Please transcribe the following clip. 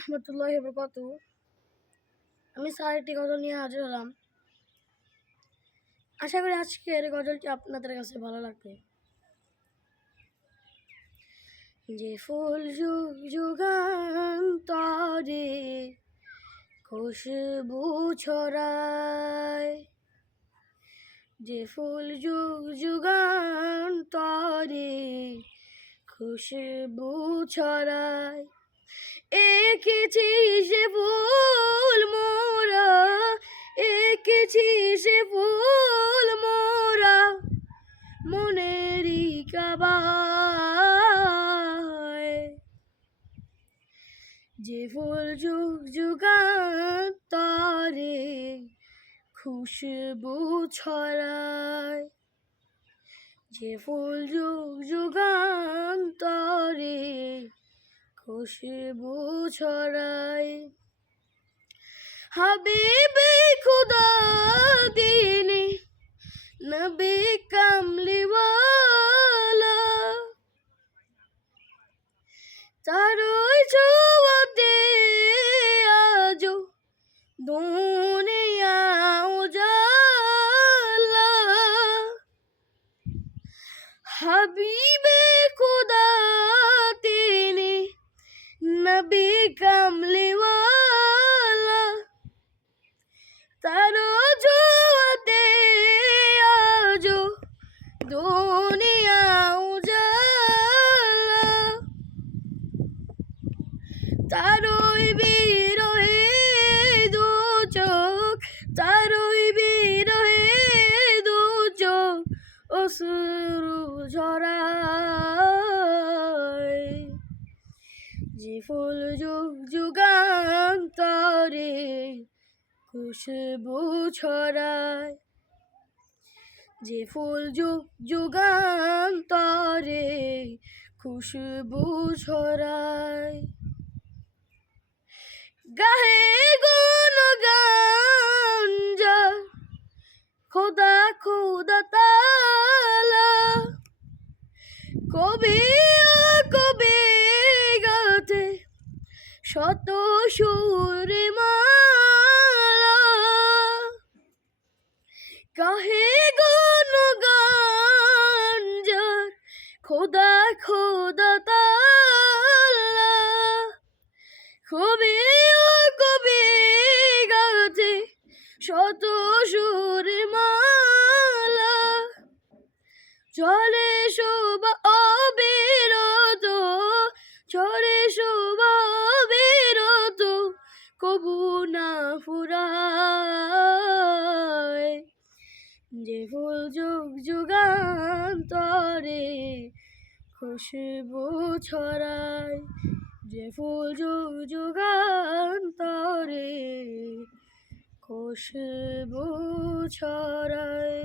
রহমতুল্লাহি ওয়া বারাকাতুহু। আমি স্যার একটি গজল নিয়ে হাজির হলাম। আশা করি আজকের গজলটি আপনাদের কাছে ভালো লাগবে। যে ফুল যুগ যুগান্তরে খুশবু ছড়ায়, যে ফুল যুগ যুগান্তরে খুশবু ছড়ায়, এঁকেছি সে ফুল মোরা, এঁকেছি সে ফুল মোরা মনেরই কাবায়। যে ফুল যুগ যুগান্তরে খুশবু ছড়ায়, যে ফুল যুগ যুগান্তরে খুশবু ছড়ায়। হাবিবে খুদা দিনে নবী কামলিওয়ালা, তারই ছোঁয়াতে আজো দুনিয়া উজালা। হাবিবে খুদা তিনি নবী কামলিওয়ালা, তার ছোঁয়াতে আজো দুনিয়া উজালা। তারই বিরহে দু চোখ, তারই বিরহে দু চোখ অশ্রু ঝরায়। যে ফুল যুগ যুগান্তরে খুশবু ছড়ায়, যে ফুল যুগ যুগান্তরে খুশবু ছড়ায়। গাহে গুণগান যার খোদা খোদা তাআলা, কবি কবি গাতে শত সুরে মালা। গাহে গুণগান যার খোদা খোদা তাআলা, কবি কবি গাতে শত সুরে মালা। চলে শোভা অবিরত, চলে শোভা অবিরত, কবু না ফুরায়। যে ফুল যুগ যুগান্তরে খুশবু ছড়ায়, যে ফুল যুগ যুগান্তরে খুশবু ছড়ায়।